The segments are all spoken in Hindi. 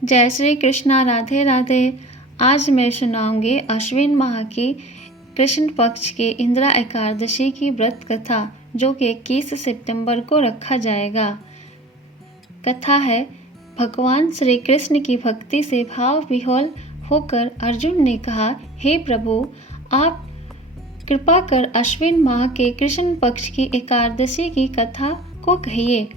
जय श्री कृष्णा। राधे राधे। आज मैं सुनाऊंगी अश्विन माह की कृष्ण पक्ष की इंदिरा एकादशी की व्रत कथा, जो कि 21 सितंबर को रखा जाएगा। कथा है, भगवान श्री कृष्ण की भक्ति से भाव विह्वल होकर अर्जुन ने कहा, हे प्रभु, आप कृपा कर अश्विन माह के कृष्ण पक्ष की एकादशी की कथा को कहिए।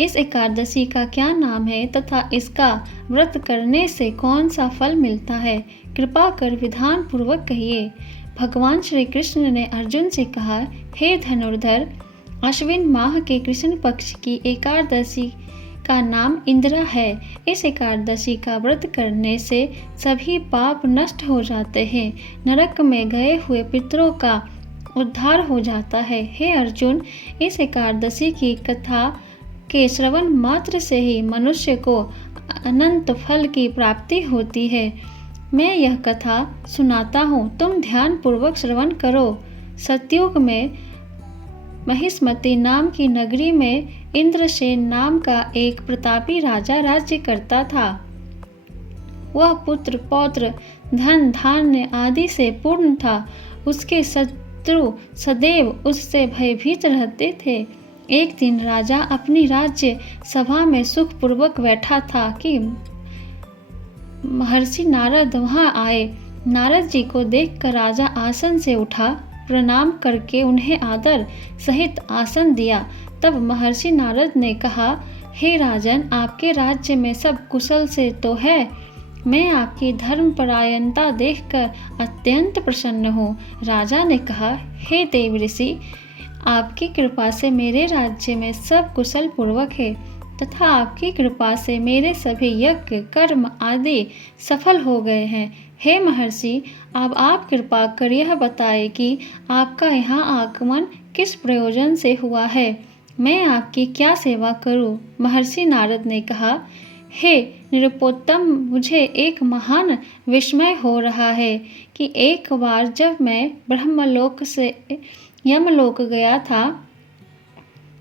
इस एकादशी का क्या नाम है तथा इसका व्रत करने से कौन सा फल मिलता है, कृपा कर विधान पूर्वक कहिए। भगवान श्री कृष्ण ने अर्जुन से कहा, हे धनुर्धर, अश्विन माह के कृष्ण पक्ष की एकादशी का नाम इंदिरा है। इस एकादशी का व्रत करने से सभी पाप नष्ट हो जाते हैं, नरक में गए हुए पितरों का उद्धार हो जाता है। हे अर्जुन, इस एकादशी की कथा के श्रवण मात्र से ही मनुष्य को अनंत फल की प्राप्ति होती है। मैं यह कथा सुनाता हूँ, तुम ध्यान पूर्वक श्रवण करो। सतयुग में महिष्मति नाम की नगरी में इंद्रसेन नाम का एक प्रतापी राजा राज्य करता था। वह पुत्र पौत्र धन धान्य आदि से पूर्ण था। उसके शत्रु सदैव उससे भयभीत रहते थे। एक दिन राजा अपनी राज्य सभा में सुखपूर्वक बैठा था कि महर्षि नारद वहां आए। नारद जी को देखकर राजा आसन से उठा, प्रणाम करके उन्हें आदर सहित आसन दिया। तब महर्षि नारद ने कहा, हे राजन, आपके राज्य में सब कुशल से तो है। मैं आपकी धर्मपरायणता देखकर अत्यंत प्रसन्न हूँ। राजा ने कहा, हे देव ऋषि, आपकी कृपा से मेरे राज्य में सब कुशल पूर्वक है तथा आपकी कृपा से मेरे सभी यज्ञ कर्म आदि सफल हो गए हैं। हे महर्षि, अब आप कृपा कर यह बताएं कि आपका यहाँ आगमन किस प्रयोजन से हुआ है। मैं आपकी क्या सेवा करूं? महर्षि नारद ने कहा, हे नृपोत्तम, मुझे एक महान विस्मय हो रहा है कि एक बार जब मैं ब्रह्मलोक से यमलोक गया था,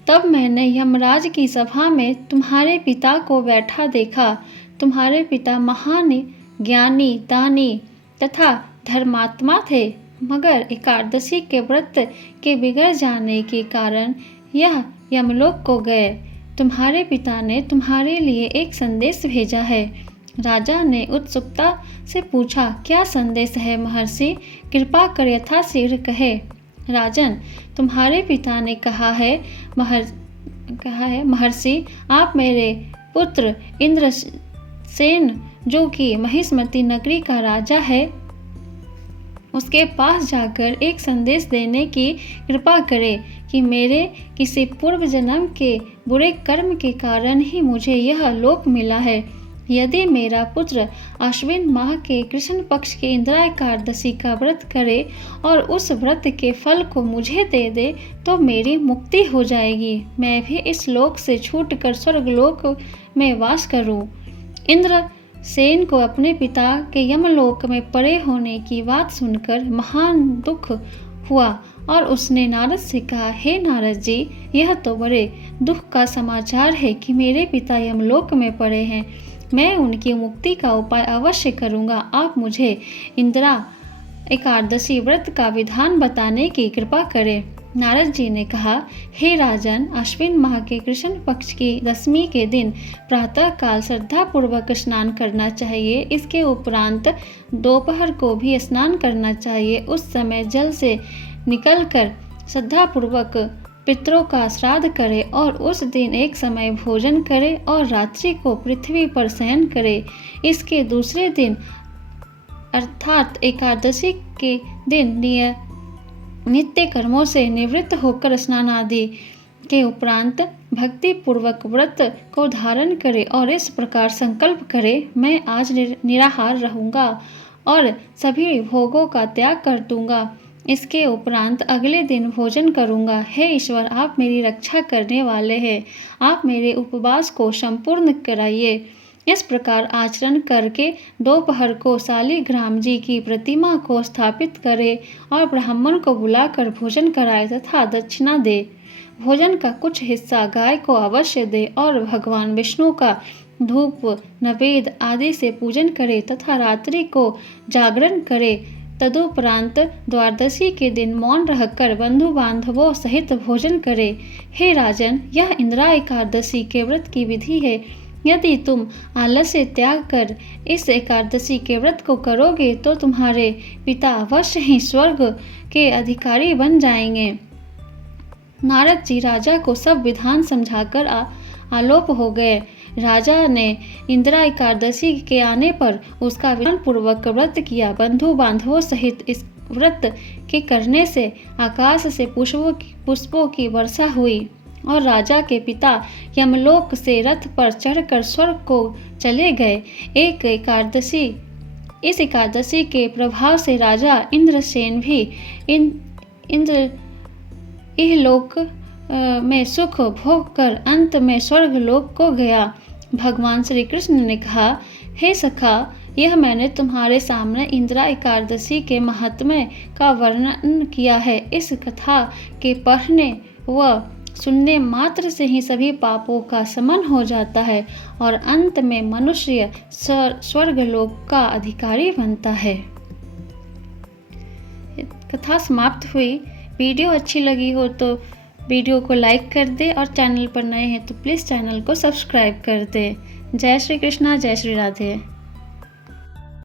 तब मैंने यमराज की सभा में तुम्हारे पिता को बैठा देखा। तुम्हारे पिता महान ज्ञानी, दानी तथा धर्मात्मा थे, मगर एकादशी के व्रत के बिगड़ जाने के कारण यह यमलोक को गए। तुम्हारे पिता ने तुम्हारे लिए एक संदेश भेजा है। राजा ने उत्सुकता से पूछा, क्या संदेश है महर्षि? कृपा कर यथाशीघ्र कहे। राजन, तुम्हारे पिता ने कहा है महर्षि, आप मेरे पुत्र इंद्रसेन, जो कि महिष्मति नगरी का राजा है, उसके पास जाकर एक संदेश देने की कृपा करें कि मेरे किसी पूर्व जन्म के बुरे कर्म के कारण ही मुझे यह लोक मिला है। यदि मेरा पुत्र अश्विन माह के कृष्ण पक्ष की इंदिरा एकादशी का व्रत करे और उस व्रत के फल को मुझे दे दे, तो मेरी मुक्ति हो जाएगी। मैं भी इस लोक से छूटकर स्वर्गलोक में वास करूं। इंद्रसेन को अपने पिता के यमलोक में पड़े होने की बात सुनकर महान दुख हुआ और उसने नारद से कहा, हे नारद जी, यह तो बड़े दुख का समाचार है कि मेरे पिता यमलोक में पड़े हैं। मैं उनकी मुक्ति का उपाय अवश्य करूंगा। आप मुझे इंदिरा एकादशी व्रत का विधान बताने की कृपा करें। नारद जी ने कहा, हे राजन, अश्विन माह के कृष्ण पक्ष की दशमी के दिन प्रातः काल श्रद्धा पूर्वक स्नान करना चाहिए। इसके उपरांत दोपहर को भी स्नान करना चाहिए। उस समय जल से निकलकर श्रद्धा पूर्वक पितरों का श्राद्ध करे और उस दिन एक समय भोजन करे और रात्रि को पृथ्वी पर शयन करे। इसके दूसरे दिन अर्थात एकादशी के दिन नित्य कर्मों से निवृत्त होकर स्नान आदि के उपरांत भक्ति पूर्वक व्रत को धारण करे और इस प्रकार संकल्प करे, मैं आज निराहार रहूंगा और सभी भोगों का त्याग कर दूंगा। इसके उपरांत अगले दिन भोजन करूंगा। हे ईश्वर, आप मेरी रक्षा करने वाले हैं। आप मेरे उपवास को संपूर्ण कराइए। इस प्रकार आचरण करके दोपहर को शालिग्राम जी की प्रतिमा को स्थापित करे और ब्राह्मण को बुलाकर भोजन कराए तथा दक्षिणा दे। भोजन का कुछ हिस्सा गाय को अवश्य दे और भगवान विष्णु का धूप नवेद आदि से पूजन करे तथा रात्रि को जागरण करे। तदुपरांत द्वादशी के दिन मौन रहकर बंधु बांधवों सहित भोजन करे। हे राजन, यह इंदिरा एकादशी के व्रत की विधि है। यदि तुम आलस्य त्याग कर इस एकादशी के व्रत को करोगे तो तुम्हारे पिता अवश्य ही स्वर्ग के अधिकारी बन जाएंगे। नारद जी राजा को सब विधान समझाकर आलोप हो गए। राजा ने इंदिरा एकादशी के आने पर उसका विधान पूर्वक व्रत किया। बंधु बांधवों सहित इस व्रत के करने से आकाश से पुष्पों की वर्षा हुई और राजा के पिता यमलोक से रथ पर चढ़कर स्वर्ग को चले गए। इस एकादशी के प्रभाव से राजा इंद्रसेन भी इहलोक में सुख भोग कर अंत में स्वर्ग लोक को गया। भगवान श्री कृष्ण ने कहा, हे सखा, यह मैंने तुम्हारे सामने इंदिरा एकादशी के महात्म्य का वर्णन किया है। इस कथा के पढ़ने व सुनने मात्र से ही सभी पापों का शमन हो जाता है और अंत में मनुष्य स्वर्ग लोक का अधिकारी बनता है। कथा समाप्त हुई। वीडियो अच्छी लगी हो तो वीडियो को लाइक कर दे और चैनल पर नए हैं तो प्लीज़ चैनल को सब्सक्राइब कर दे। जय श्री कृष्णा, जय श्री राधे।